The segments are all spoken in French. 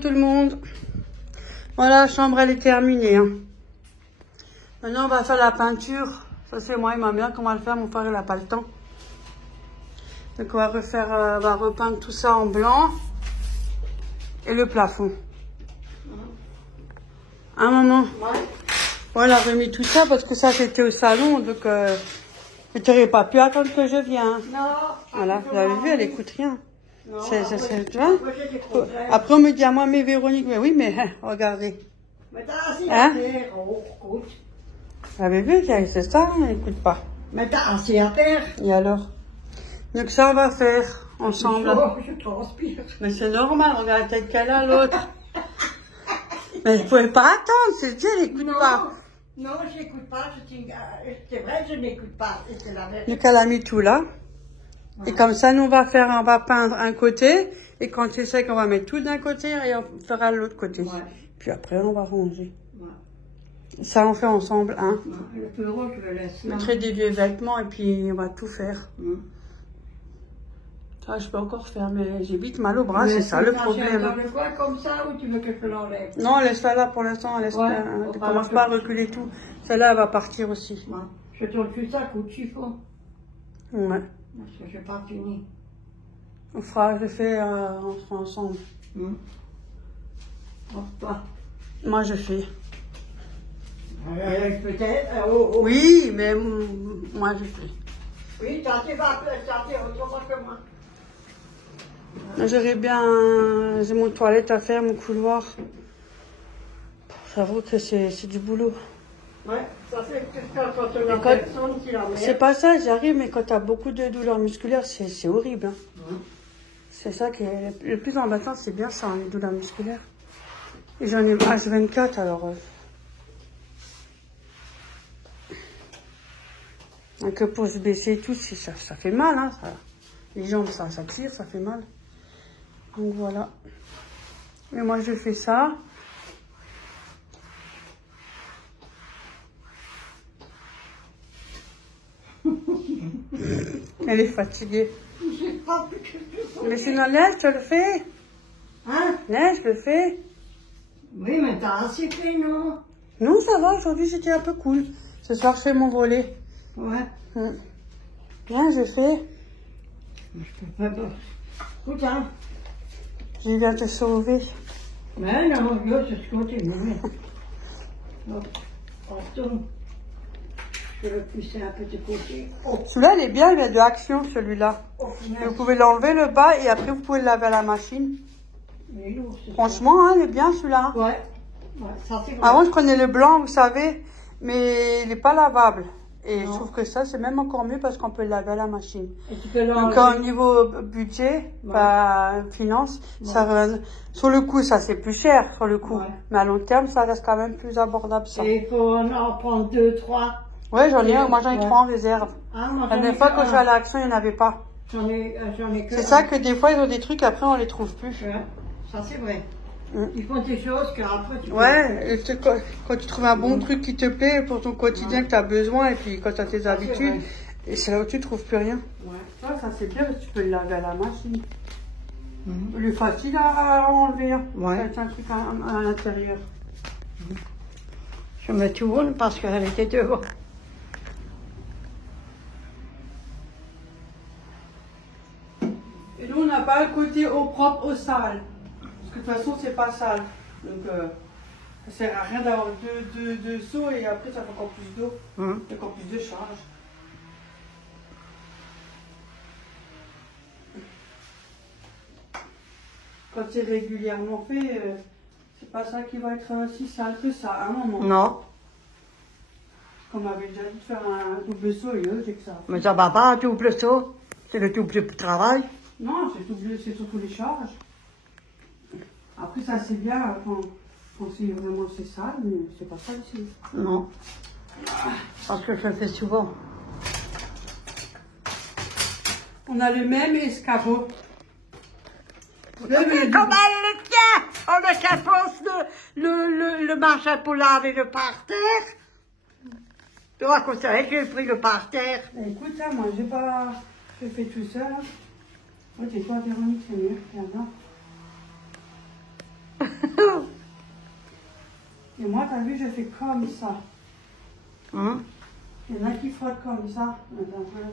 Tout le monde. Voilà, la chambre elle est terminée. Hein. Maintenant on va faire la peinture. Ça c'est moi et ma mère qu'on va le faire. Mon frère il n'a pas le temps. Donc on va refaire, on va repeindre tout ça en blanc. Et le plafond. Un moment. Ouais. On a remis tout ça parce que ça c'était au salon. Donc tu n'aurais pas pu attendre que je vienne. Non. Voilà, vous avez vu, elle écoute rien. Non, tu vois. Après, on me dit à moi, mais Véronique, mais oui, mais regardez. Mais t'as assez Hein? à faire, oh, écoute. Vous avez vu, c'est ça, elle n'écoute pas. Mais t'as assez à faire. Et alors? Donc ça, on va faire ensemble. Je transpire. Mais c'est normal, regarde la tête qu'elle a, l'autre. Mais vous ne pouvez pas attendre, c'est dit, elle n'écoute pas. Non, je n'écoute pas, c'est vrai, je n'écoute pas. C'est la vérité. Donc elle a mis tout là. Et comme ça, nous, on va peindre un côté. Et quand c'est sec, on va mettre tout d'un côté et on fera l'autre côté. Ouais. Puis après, on va ranger. Ouais. Ça, on fait ensemble, hein. Ouais. Le bureau, je le laisse. Je mettrai des vieux vêtements et puis on va tout faire. Ça, je peux encore faire, mais j'ai vite mal au bras, c'est ça le problème. Dans le coin comme ça ou tu veux que je l'enlève? Non, laisse-la là pour l'instant. Tu commences pas à reculer tout. Celle-là, elle va partir aussi. Ouais. Je tourne plus ça, coup de chiffon. Ouais. Parce que je n'ai pas fini. On fera ensemble. Toi. Moi, je fais. Peut-être. Oui, mais moi, je fais. Oui, ça va autrement que moi. J'aurais bien... J'ai mon toilette à faire, mon couloir. J'avoue que c'est du boulot. Ouais, ça c'est quand on a personne qui la met. C'est pas ça, j'arrive, mais quand tu as beaucoup de douleurs musculaires, c'est horrible. Hein. C'est ça qui est le plus embêtant, c'est bien ça, les douleurs musculaires. Et j'en ai H24, alors... Que pour se baisser et tout, ça fait mal. Hein, ça. Les jambes, ça tire, ça fait mal. Donc voilà. Et moi, je fais ça. Elle est fatiguée. Mais sinon, Neige, tu le fais? Hein? Neige, je le fais? Oui, mais t'as assez fait, non? Non, ça va, aujourd'hui, j'étais un peu cool. Ce soir, je fais mon volet. Ouais. Bien, je fais. Je peux pas. Écoute, hein? Je viens te sauver. Mais non, je suis continue. Je vais le pousser un peu de côté. Oh. Celui-là, il est bien, il est de Action, celui-là. Oh, vous pouvez l'enlever le bas et après, vous pouvez le laver à la machine. Lourd, franchement, hein, il est bien, celui-là. Ouais. Ça, c'est vrai. Avant, je prenais le blanc, vous savez, mais il n'est pas lavable. Et je trouve que ça, c'est même encore mieux parce qu'on peut le laver à la machine. Et tu peux donc, au niveau budget, finance, ça, sur le coup, ça c'est plus cher, sur le coup. Mais à long terme, ça reste quand même plus abordable, ça. Et il faut en prendre 2, 3. Ouais, moi j'en ai 3 en réserve. Ah, la dernière fois quand je suis à l'Action, il n'y en avait pas. J'en ai que. C'est ça que des fois, ils ont des trucs, après, on les trouve plus. Ouais, ça c'est vrai. Ils font des choses qu'après tu peux. Ouais, quand tu trouves un bon truc qui te plaît pour ton quotidien que tu as besoin, et puis quand tu as tes habitudes, et c'est là où tu trouves plus rien. Ouais. Ça c'est bien parce que tu peux le laver à la machine. Il est facile à enlever. Ouais. C'est un truc à l'intérieur. Je me tourne parce qu'elle était devant. Et nous, on n'a pas le côté eau propre, eau sale. Parce que de toute façon, c'est pas sale. Donc, ça sert à rien d'avoir deux seaux et après, ça fait encore plus d'eau. Encore plus de charge. Quand c'est régulièrement fait, c'est pas ça qui va être si sale que ça à un moment. Non. Comme on avait déjà dit de faire un double saut, j'ai que ça. Mais ça va pas, un double saut. C'est le double travail. Non, c'est surtout les charges. Après, ça c'est bien quand c'est vraiment c'est sale, mais c'est pas ça ici. Non. Parce que je le fais souvent. On a le même escabeau. Comment elle le tient? On a qu'à pose le machin pour laver le parterre. Tu vois, comme ça, j'ai pris le parterre. Écoute, hein, moi, je fais tout ça. Moi, t'es toi, Véronique, c'est mieux. Regarde. Et moi, t'as vu, je fais comme ça. Hein? Il y en a qui frottent comme ça.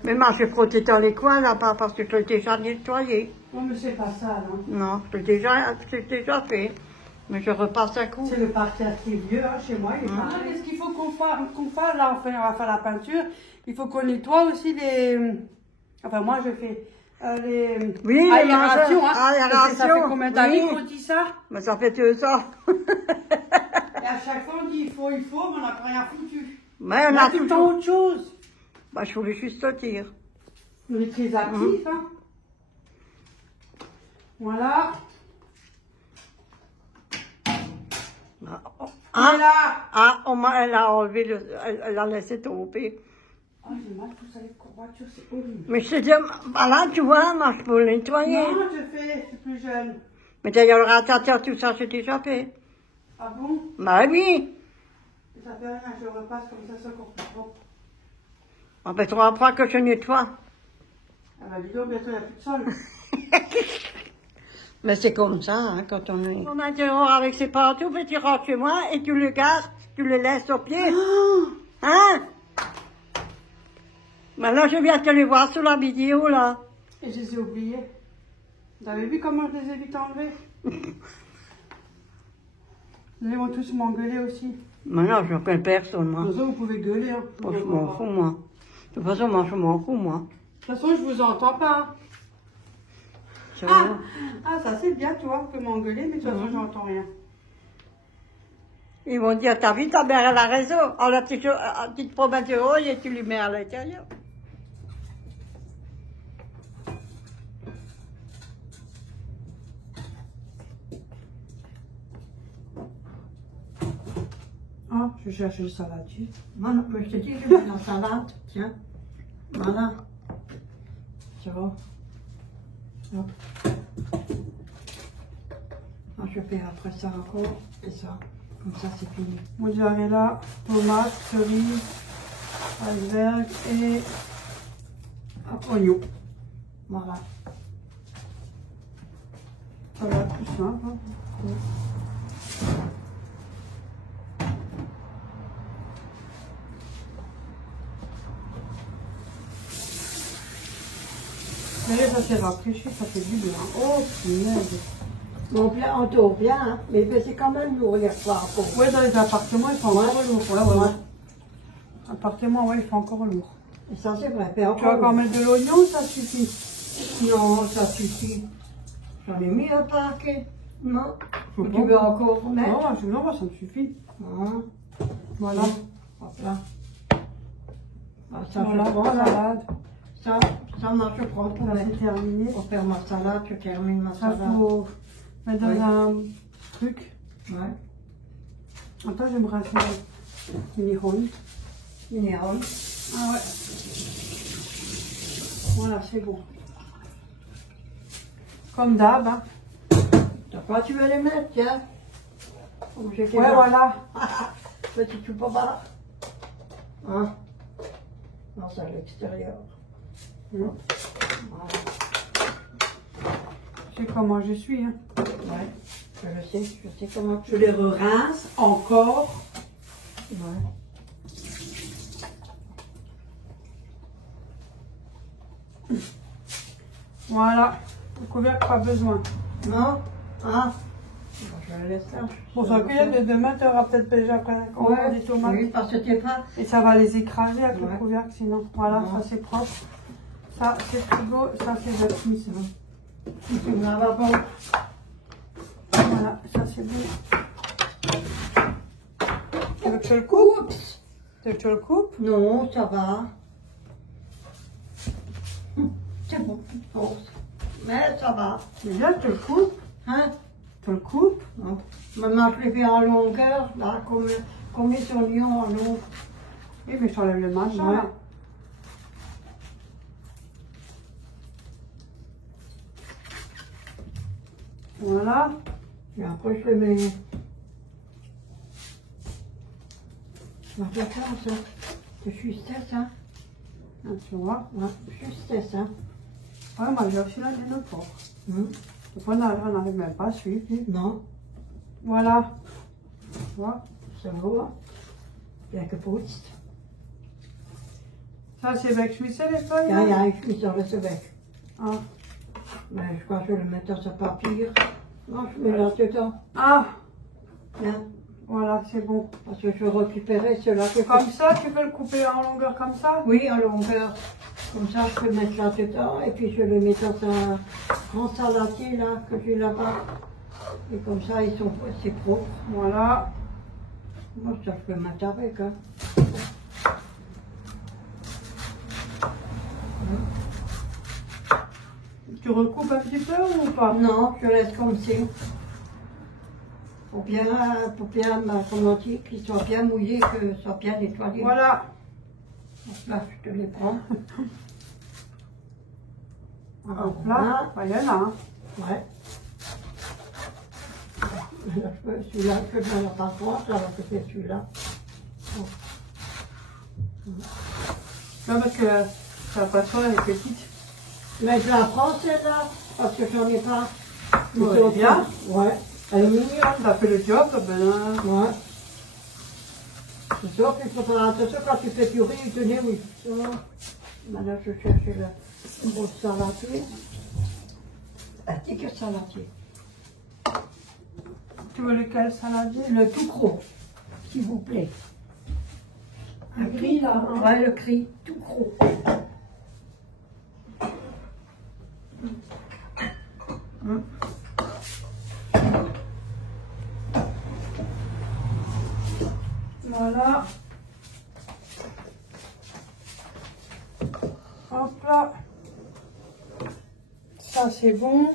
Mais moi, j'ai frotté dans les coins là-bas parce que je l'ai déjà nettoyé. Non, mais c'est pas ça, non. Non, c'est déjà fait. Mais je repasse un coup. C'est le parterre qui est vieux, hein, chez moi. Qu'est-ce qu'il faut qu'on fasse là, on va faire la peinture. Il faut qu'on nettoie aussi les... Enfin, moi, je fais les... Oui, aérations. aération. Ça fait combien d'années Oui. qu'on dit ça? Mais ça fait 2 ans. Et à chaque fois, on dit il faut, mais on n'a rien foutu. Mais On a tout le temps autre chose. Bah, je voulais juste te dire. On est très actifs, hein. Voilà. Voilà. Elle a enlevé, elle a laissé tomber. Oh, j'ai mal tout ça, les courbatures, c'est horrible. Mais je te dis, voilà, tu vois, moi, je peux le nettoyer. Non, je suis plus jeune. Mais d'ailleurs, le ratateur, tout ça, j'ai déjà fait. Ah bon? Bah oui. Ça fait rien, je repasse comme ça, c'est encore plus propre. On peut 3 fois que je nettoie. Ah bah dis donc, bientôt il n'y a plus de sol. Mais c'est comme ça, hein, quand on est... On a un tiroir avec ses pantoufles, mais tu rentres chez moi et tu le gardes, tu le laisses au pied. Hein? Maintenant, je viens te les voir sur la vidéo, là. Et je les ai oubliés. Vous avez vu comment je les ai vite enlevés? Ils vont tous m'engueuler aussi. Maintenant, je n'appelle personne, moi. De toute façon, vous pouvez gueuler. Hein. Moi, je m'en fous, moi. De toute façon, moi, je m'en fous, moi. De toute façon, je vous entends pas. Ça Ah, va. ah, ça c'est bien, tu vois, vous pouvez m'engueuler, mais de toute façon, j'entends rien. Ils vont dire, t'as vu, ta mère, elle a raison. On a une petite promesse de rouille et tu lui mets à l'intérieur. Ah, je cherche le saladier. Voilà, mais je te dis, je mets la salade, tiens. Voilà. Tu vois. Hop. Moi, je fais après ça encore, et ça. Comme ça, c'est fini. Mozzarella, tomate, cerise, iceberg et oignon. Voilà. Ça va être plus simple. Hein. Mais là, ça s'est rafraîchi, ça fait du bien. Oh, punaise. On tourne bien, hein, mais c'est quand même lourd hier soir. Ouais, dans les appartements, il fait encore lourd. Ouais. Appartement, ouais, il fait encore lourd. Et ça, c'est vrai. Tu Tu vas encore mettre de l'oignon, ça suffit. Non, ça suffit. J'en ai mis un paquet. Non. Faut Tu pas. veux encore mettre? Non, ça me suffit. Non. Voilà. Hop là. Ah, ça, Voilà, je prends, là. salade. Ça, moi, je prends pour Ça, mettre. c'est terminé. Pour faire ma salade, je termine ma Ça, salade. faut mettre dans Oui. un truc. Ouais. Attends, je vais me rincer une iron. Minérale. Ah ouais. Voilà, c'est bon. Comme d'hab, hein. T'as quoi tu veux les mettre, tiens? Ouais, voilà. Petit tout papa. Hein? Non, c'est à l'extérieur. Mmh. Voilà. Je sais comment je suis, hein. Ouais. Je sais comment tu Je les rince encore. Ouais. Voilà. Le couvercle, pas besoin. Non? Ah? Bon, je le laisse là. Bon, ça que demain, tu auras peut-être déjà encore des tomates. Oui, parce que t'es pas. Et ça va les écraser avec le Ouais. couvercle, sinon. Voilà, Ouais. ça c'est propre. Ça c'est frigo, ça c'est Jasmine. Tu me la vas pas. Voilà, ça c'est bon. Tu veux que je le coupe? Tu veux que je le coupe? Non, ça va. C'est bon. Bon. Mais ça va. Déjà, je te le coupe. Hein? Tu le coupes. Non. Maintenant, je l'ai fait en longueur, là, comme les oignons en long. Oui, mais je t'enlève le machin. Ouais. Là. Voilà. Et après, je le mets. Je vais faire ça. C'est justesse, hein. Ah, tu vois. Ouais, justesse, hein. Ouais, moi j'ai aussi la laine au porc. Hum. On n'arrive même pas à suivre. Non, Voilà. Tu vois. Zo. Lekker poetst. Ça, c'est wegschmissen, les feuilles? Ja, ja, ik smiet alles weg. Ah. Mais je crois que je vais le mettre dans ce papier. Non, je mets là dedans. Ah, Hein, voilà, c'est bon. parce que je vais récupérer ceux-là que Comme ça, tu peux le couper en longueur comme ça? Oui, en longueur. Comme ça, je peux mettre là dedans et puis je le mets dans un grand saladier là que j'ai là-bas. Et comme ça, c'est propre. Voilà. Moi, ça, je peux mettre avec. Hein. Tu recoupes un petit peu ou pas? Non, je laisse comme c'est. Pour bien, comment on dit, qu'ils soient bien mouillés, que ça soit bien nettoyé. Voilà. Donc là, je te les prends. Hop là, il y en a. Hein. Ouais. Celui-là, je vais le passoire, ça va faire celui-là. Non, parce que la passoire, elle est petite. Mais je la prends celle-là, parce que j'en ai pas. Ouais, c'est bien. Ouais, elle est mignonne. Ça fait le job, ben. Ouais. C'est sûr qu'il faut faire attention quand tu fais du riz, tu tenais, oui. Ça. Maintenant, je cherchais le bon saladier. Un petit saladier. Tu veux lequel saladier? Le tout gros, s'il vous plaît. Le gris, là, hein. Ouais, le gris, tout gros. Voilà. Hop là. Ça, c'est bon.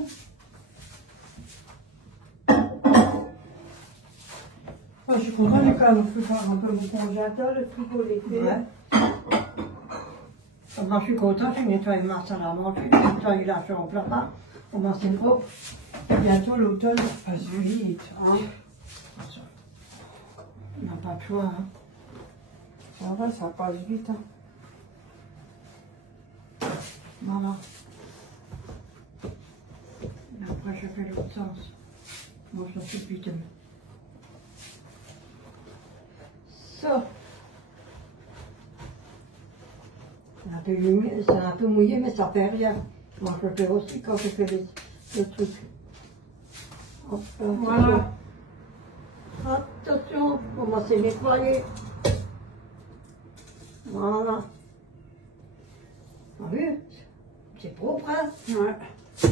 Moi, je suis contente, j'ai quand même pu faire un peu mon congélateur, le frigo l'été. Ouais. Moi, je suis contente, j'ai nettoyé ma salle à manger, j'ai nettoyé la chambre là-bas. Comment c'est propre. Bientôt l'automne passe vite. Hein. On n'a pas de choix. Hein. Ça va, ça passe vite. Hein. Voilà. Et après, je fais l'autre sens. Moi, je suis plus de... Ça. C'est un peu mouillé, mais ça fait rien. Moi, je le fais aussi quand je fais les trucs. Hop, Voilà. Attention, on va se nettoyer. Voilà. T'as vu? C'est propre, hein? Ouais.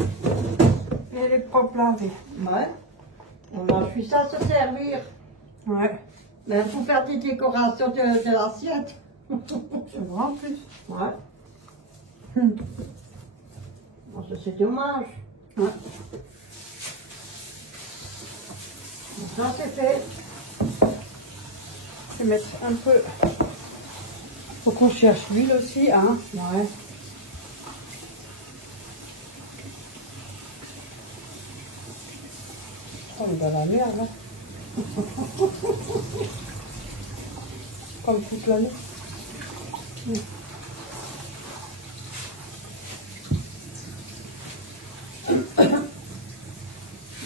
Et elle est propre lavée. Ouais. On a fait ça se servir. Ouais. Mais il faut faire des décorations de l'assiette. C'est vrai en plus. Ouais. Bon, ça, c'est dommage. Ouais. Donc, ça, c'est fait. Je vais mettre un peu. Faut qu'on cherche l'huile aussi, hein. Ouais. On est dans la merde, hein. Comme toute l'année.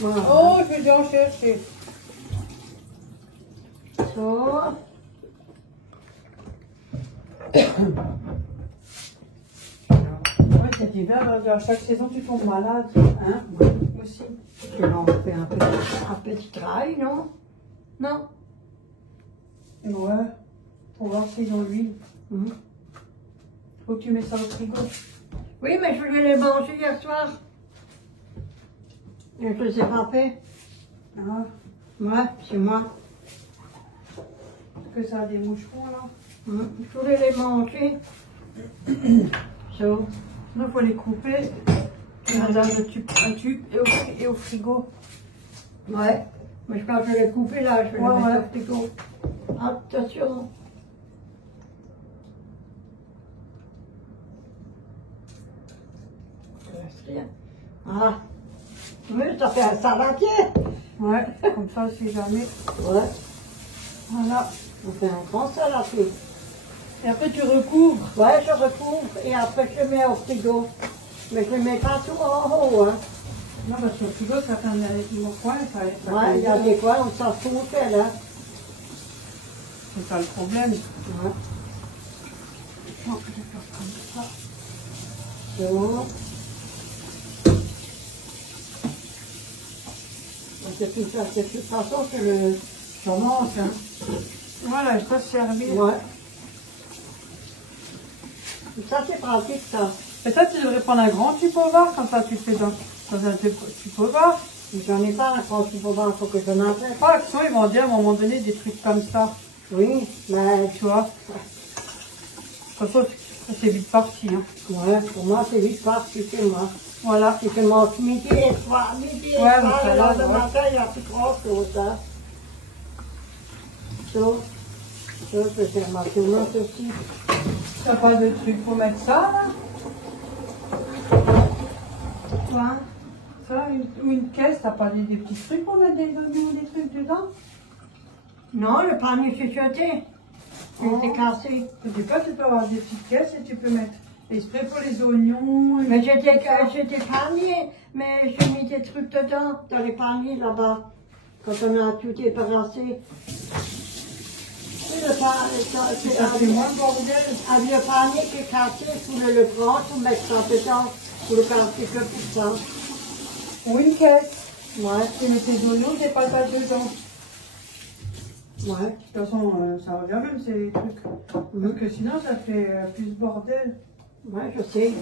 Voilà. Oh, je vais en chercher. Ça. Ouais, cet hiver, à chaque saison, tu tombes malade. Hein? Ouais. Aussi. Et là, on fait un petit travail, non? Non. Ouais. Pour voir s'ils ont l'huile. Mmh. Faut que tu mets ça au frigo. Oui, mais je vais les manger hier soir. Et je les ai pas fait. Ah, Ouais, c'est moi. est-ce que ça a des moucherons là? Mmh. Je voulais les manger. So. Non, il faut les couper. Dans un tube et au frigo. Ouais. Mais je pense que je vais les couper là, je vais Ouais, les mettre ouais. au frigo. Attention. Je laisse rien. Ah. Oui, ça fait un saladier. Ouais, comme ça, si jamais. Ouais. Voilà. On fait un grand saladier. Et après, tu recouvres. Ouais, je recouvre et après je mets au frigo. Mais je ne mets pas tout en haut. Hein. Non, parce que le frigo, ça fait un coin. Ça Ouais, il y a des coins où ça fout, là. C'est ça le problème. Ouais. Non, je vais faire comme ça. Bon. De toute façon, que le commence, hein. Voilà, je dois servir. Ouais. Ça, c'est pratique, ça. Et ça, tu devrais prendre un grand tupperware, comme ça tu fais dans un tupperware. J'en ai pas un grand tupperware, il faut que j'en achète. Ah, ils sont vendus à un moment donné des trucs comme ça. Oui, mais Tu vois. De toute façon, c'est vite parti. Hein. ouais, pour moi, c'est vite parti chez moi. Voilà. Et que mange midi et soir, midi et Ouais, soir, mais le ça va, lendemain ouais. matin, il n'y a plus grand chose, hein. Sauf que c'est ma tournante aussi. T'as pas de truc pour mettre ça, là? Quoi? Ça, ou une caisse, t'as pas des petits trucs pour mettre des oignons ou des trucs dedans? Non, le panier chuchoté. Il était cassé. Je sais pas, tu peux avoir des petites caisses et tu peux mettre des sprays pour les oignons. Et Mais j'ai des paniers, mais j'ai mis des trucs dedans, dans les paniers là-bas, quand on a tout débarrassé. Le ça fait moins le bordel. un vieux panier qui est cassé, il faut le prendre, faut mettre ça dedans, pour le casser que pour ça. Ou une caisse. Ouais, Tu mets tes oignons, t'es pas dedans. ouais. De toute façon, ça revient même ces trucs. Parce que sinon, ça fait plus bordel. Ouais, je sais.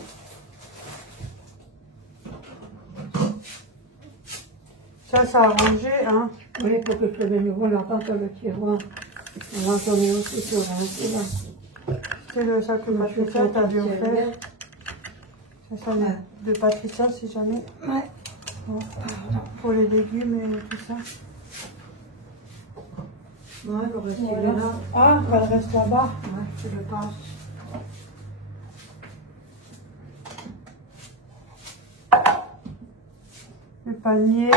Ça a rangé, hein. Oui, il faut que je le nouveau là-bas dans le tiroir. On va tourner aussi sur un. C'est le sac que Patricia t'avait offert. C'est ça, Ouais. de Patricia, si jamais. Ouais. Bon. Pour les légumes et tout ça. Ouais, le reste est là. Ah, elle reste là-bas. Ouais, je le passe. Le panier.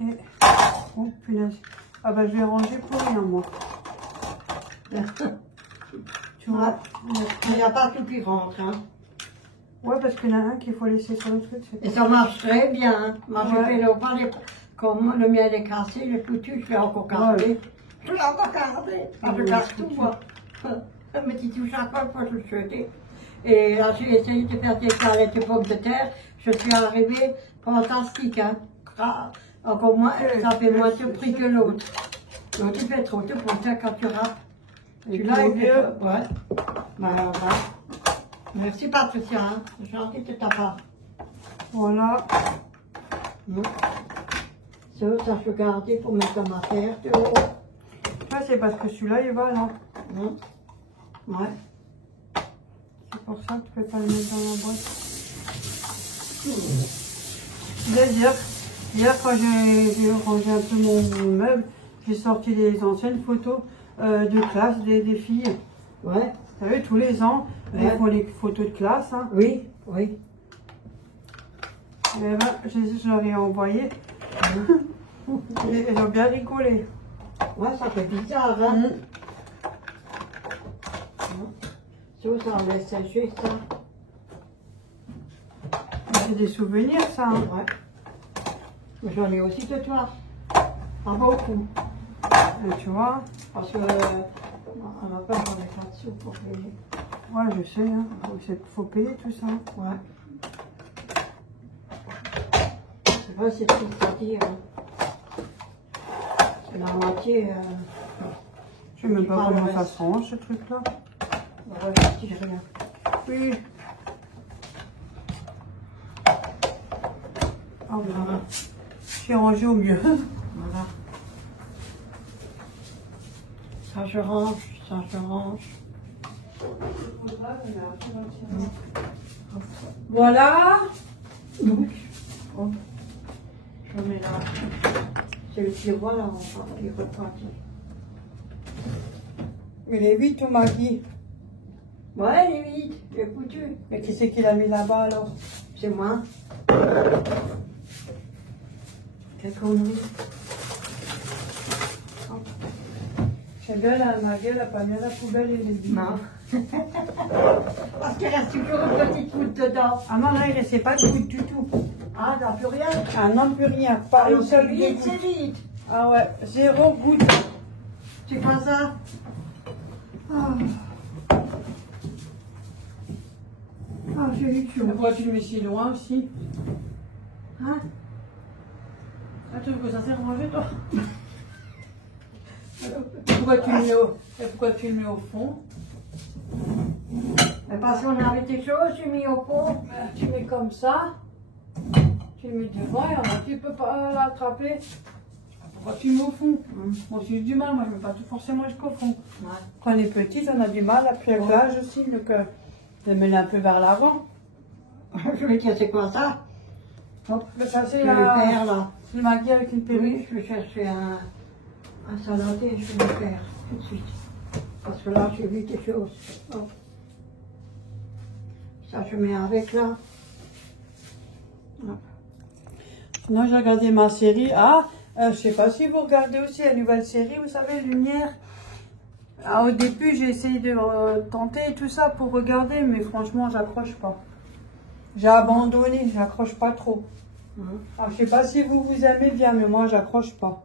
Et... Oh, punaise. Ah bah, je vais ranger pour rien, moi. Tu vois. Il n'y a pas tout qui rentre, hein. Ouais, parce qu'il y en a un qu'il faut laisser sur le truc. Et ça marche très bien. Hein. Moi, Ouais. je fais le pain, comme le mien est cassé, il est foutu, je l'ai encore gardé. Ouais. Je l'ai encore gardé. Ah, je garde tout, moi. Mais tu touches à quoi, faut le jeter. Et là, j'ai essayé de faire des galettes de pommes de terre. Je suis arrivée fantastique, hein. Encore moins, ça fait moins de prix que l'autre. L'autre, il fait trop de pommes de terre quand tu râpes. Et Tu l'as, puis, il fait pas. Ouais. Ben, ouais. Merci, Patricia, hein. C'est gentil de ta part. Voilà. Ça, je peux garder pour mettre dans ma terre dehors. Ça, c'est parce que celui-là, il va là. Ouais. C'est pour ça que tu peux pas le mettre dans la boîte. D'ailleurs, hier, quand j'ai rangé un peu mon meuble, j'ai sorti les anciennes photos de classe des filles. Ouais. Vous savez, tous les ans, Ouais. ils font les photos de classe. Hein. Oui, oui. Et ben, je leur ai envoyé. Et ils ont bien rigolé. Ouais, ça fait bizarre, hein. Ça, on laisse sécher, ça. C'est des souvenirs, ça. Hein. Ouais. Mais j'en ai aussi de toi. Pas beaucoup. Et tu vois. Parce que, on n'a pas j'en ai pas de sous pour payer. Ouais, je sais. Hein. Faut payer tout ça. Ouais. C'est pas c'est tout à dire. Hein. C'est la moitié. Je sais même pas pas comment le ça reste. se range, ce truc-là. On va retirer rien. Oui. Ah, Voilà. j'ai rangé au mieux. Voilà. Ça je range, ça je range. Voilà. Donc, oh, je mets là. C'est le tiroir là, on va les repartir. Il est vite, ton Maggie. Ouais, il est vide, il est foutu. Mais qui c'est qui l'a mis là-bas alors? C'est moi. Quelle connerie. J'aime bien la Maggie, elle a pas mis à la poubelle et les vides. Non. Parce qu'il reste toujours une petite goutte dedans. Ah non, là, il ne restait pas de goutte du tout. Ah, non, plus rien. Ah non, plus rien. Pas une c'est seule vide, goutte. c'est vide. Ah ouais, 0 goutte. C'est quoi ça? Ah, j'ai eu chaud. Pourquoi tu le mets si loin aussi? Hein? Ah, tu veux que ça sert à manger, toi? Pourquoi tu le mets au fond? Parce qu'on avait des choses, j'ai mis au fond. Tu mets comme ça. Tu le mets devant et alors tu peux pas l'attraper. Pourquoi tu le mets au fond? Moi j'ai eu du mal, moi je ne mets pas tout forcément jusqu'au fond. Ouais. Quand on est petite, on a du mal après l'âge aussi, donc de mener un peu vers l'avant. Je vais dire, c'est quoi ça? Donc ça c'est Je vais le faire là. le Maggi avec une perruque. Oui, je vais chercher un saladier, je vais le faire tout de suite. Parce que là, j'ai vu des choses. Hop. Ça, je mets avec là. Hop. Sinon, j'ai regardé ma série. Ah, je sais pas si vous regardez aussi la nouvelle série, vous savez, Lumière. Ah, au début, j'ai essayé de tenter tout ça pour regarder, mais franchement, j'accroche pas. J'ai abandonné, j'accroche pas trop. Alors, je sais pas si vous aimez bien, mais moi, j'accroche pas.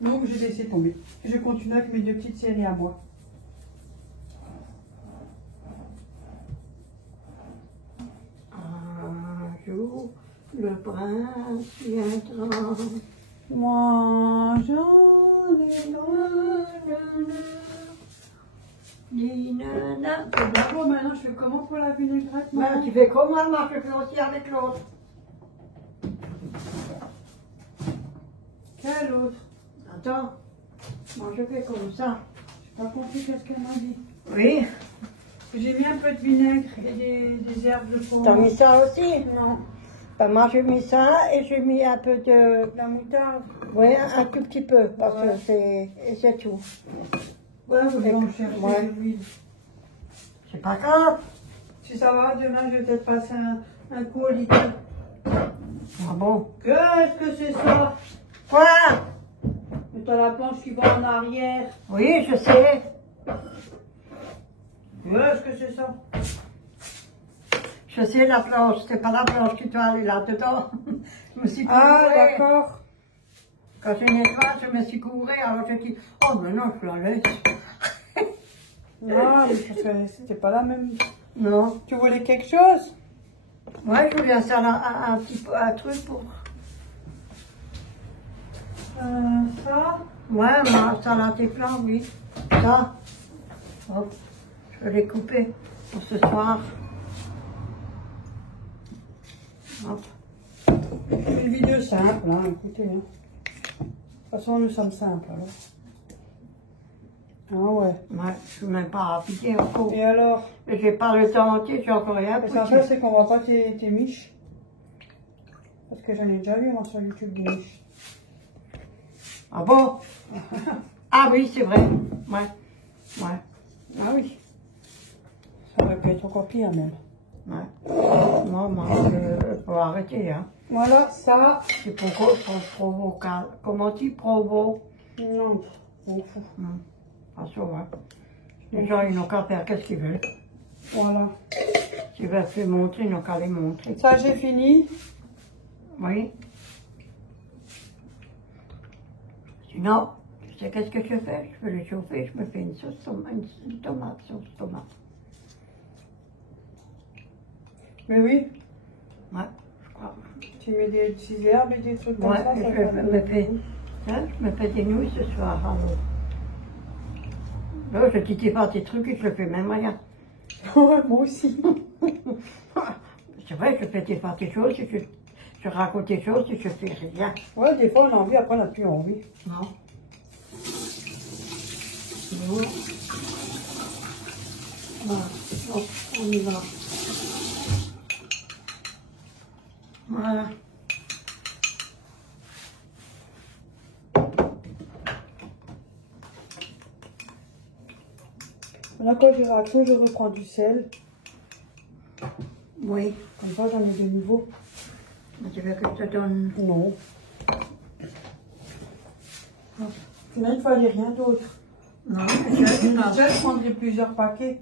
Donc, j'ai laissé tomber. Je continue avec mes 2 petites séries à moi. Un jour, le prince viendra. Moi, j'en ai Bon, maintenant, je fais comment pour la vinaigrette? Ben, tu fais comment, moi, je fais aussi avec l'autre. Quel autre? Attends, moi je fais comme ça. J'ai pas compris qu'est-ce qu'elle m'a dit. Oui. J'ai mis un peu de vinaigre et des herbes de pomme. T'as mis ça aussi? Non. Ben, moi j'ai mis ça et j'ai mis un peu de... La moutarde. Oui, un tout petit peu, parce que c'est tout. Ouais, vous allez en chercher Ouais. de l'huile. C'est pas grave. Si ça va, demain, je vais peut-être passer un coup au liquide. Ah bon? Qu'est-ce que c'est ça? Quoi? Mais t'as la planche qui va en arrière. Oui, je sais. Qu'est-ce que c'est ça? Je sais la planche, c'est pas la planche qui doit aller là-dedans. Je me suis courée. Ah, d'accord. Quand je nettoie, je me suis courée, alors je dis, oh mais non, je la laisse. Non, mais c'était pas la même. Non. Tu voulais quelque chose? Ouais, je voulais un petit peu, un truc pour... Ça? Ouais, ma salade des plans, oui. Ça. Hop. Je vais les couper pour ce soir. Hop. Une vidéo simple, hein, écoutez. Hein. De toute façon, nous sommes simples, alors. Ah ouais. Ouais, je suis même pas rapide encore. Et alors? Mais j'ai pas le temps entier, j'ai encore rien. Ce qu'on fait, c'est qu'on voit pas tes miches. Parce que j'en ai déjà vu, moi, sur YouTube, des miches. Ah bon? Ah oui, c'est vrai. Ouais. Ouais. Ah oui. Ça aurait pu être encore pire, même. Ouais. Moi, je peux arrêter, hein. Voilà, ça. C'est pour provoquer. Comment tu provoques? Non, on fout. Ah, ça va. Les gens, ils n'ont qu'à faire qu'est-ce qu'ils veulent. Voilà. S'ils veulent se montrer, ils n'ont qu'à les montrer. Ça, j'ai fini. Oui. Sinon, tu sais qu'est-ce que je fais? Je peux le chauffer, je me fais une sauce une tomate, sauce tomate. Mais oui, Ouais, je crois. tu mets des petites herbes et des trucs comme Ouais, ça. je Ça me fais des nouilles ce soir. Alors. Là, je t'y pas tes trucs et je fais même rien. Ouais, moi aussi. C'est vrai, je fais des choses, et je raconte des choses et je fais rien. Ouais, des fois on a envie, après on n'a plus envie. Non. Voilà. Voilà. Hop, on y va. Voilà. Là, quand j'ai réaction, je reprends du sel. Oui. Comme ça, j'en ai de nouveau. Tu veux que je te donne? Non. Sinon, il ne fallait rien d'autre. Non, Déjà, je prendrais plusieurs paquets.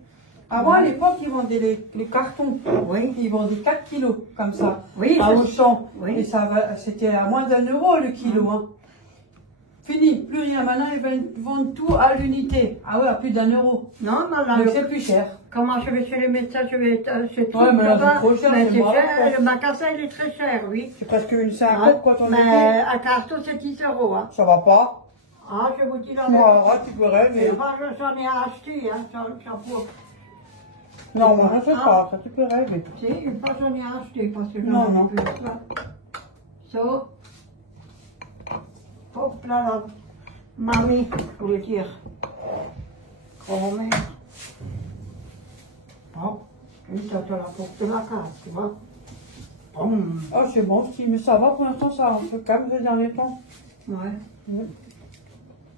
Avant, à l'époque, ils vendaient les cartons. Oui. Ils vendaient 4 kilos, comme ça. Oui, à Auchan. Oui. Et ça c'était à moins d'1 euro le kilo. Hein. Fini, plus rien. Maintenant, ils vendent tout à l'unité. Ah ouais, à plus d'1 euro. Non, madame. Donc c'est plus cher. Comment je vais chez les médecins, je vais chez tout Ouais, mais là, là-bas. c'est trop cher, Mais c'est c'est marrant, cher, quoi. le magasin, il est très cher, oui. C'est presque une 50 quand on Mais est. un carton, c'est 10 euros, hein. Ça va pas. Ah, je vous dis la Moi, tu peux rêver. Mais moi, j'en ai acheté, hein, chapeau. Non, moi, je sais pas, ça tu peux rêver. Si, une fois, j'en ai acheté, parce que Non, j'en non. ai plus. So. Hop là, là. Mamie, je voulais dire. Grand-mère. Bon, et ça te la porte de la case, tu vois. Boum. Oh, c'est bon, si, mais ça va pour l'instant, ça un peu calme ces derniers temps. Ouais. Oui.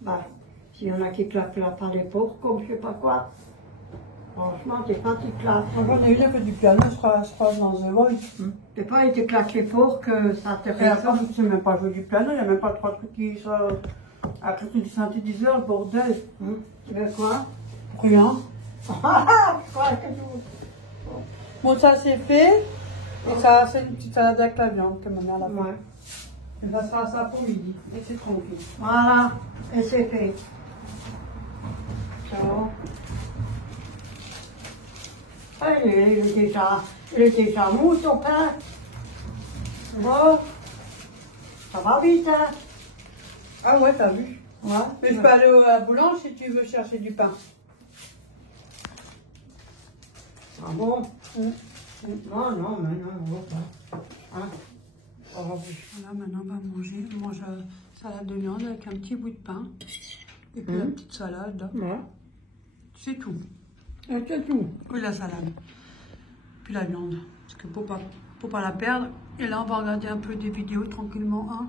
Bah, s'il y en a qui claquent là par les pauvres, comme je sais pas quoi. Franchement, t'es pas qui claquent. Moi, j'en ai eu un peu du piano, je crois, dans The Voice. T'es pas été claqué pour que ça te Et après, je ne sais même pas jouer du piano, il n'y a même pas 3 trucs qui sont avec du synthétiseur, le bordel. Tu veux quoi? Rien. Je crois que tout. Bon, ça c'est fait. Et ça, c'est une petite salade avec la viande que ma mère l'a fait. Ouais. Et ça sera ça pour midi. Et c'est tranquille. Voilà, et c'est fait. Ciao. Ah, il est déjà mou ton pain. Bon, ça va vite, hein? Ah ouais, t'as vu. Ouais. Mais je peux aller à la boulange si tu veux chercher du pain. Ah bon? Mm. Non, non, mais non, on va pas. Hein? Voilà, maintenant on va manger. On mange salade de viande avec un petit bout de pain. Et puis la petite salade. Ouais. C'est tout. Et c'est tout. Oui, la salade. Puis la viande. Parce que pour pas la perdre. Et là, on va regarder un peu des vidéos tranquillement. Hein.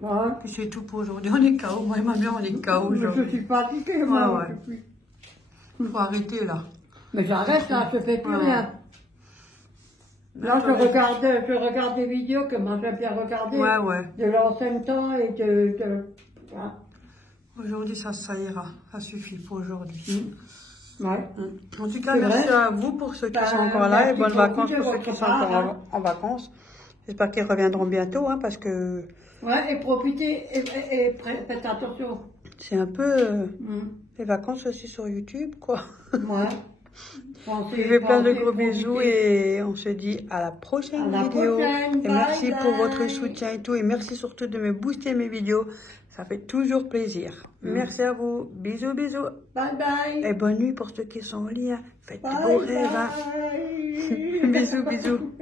Ouais. Puis c'est tout pour aujourd'hui. On est KO. Moi et ma mère, on est KO Je aujourd'hui. suis fatiguée, moi. Ouais. Faut arrêter là. Mais j'arrête, là, je fais plus Ouais. rien. Là, je regarde des vidéos que moi j'aime bien regarder. Ouais, ouais. De l'ancien temps et hein. Aujourd'hui, ça ira. Ça suffit pour aujourd'hui. Ouais. En tout cas, C'est merci vrai. à vous pour ceux qui Bah, sont encore là et merci bonnes beaucoup vacances de pour ceux votre qui sont part, encore hein. en vacances. J'espère qu'ils reviendront bientôt hein, parce que Ouais, et profitez et faites attention. c'est un peu les vacances aussi sur YouTube, quoi. Ouais. Je fais plein de gros bisous et on se dit à la prochaine À la vidéo. prochaine. Et Bye merci pour bye. votre soutien et tout. Et merci surtout de me booster mes vidéos. Ça fait toujours plaisir. Merci à vous. Bisous, bisous. Bye bye. Et bonne nuit pour ceux qui sont au lit. Hein. Faites de Bye beaux rêves. Hein. bye. Bisous, bisous.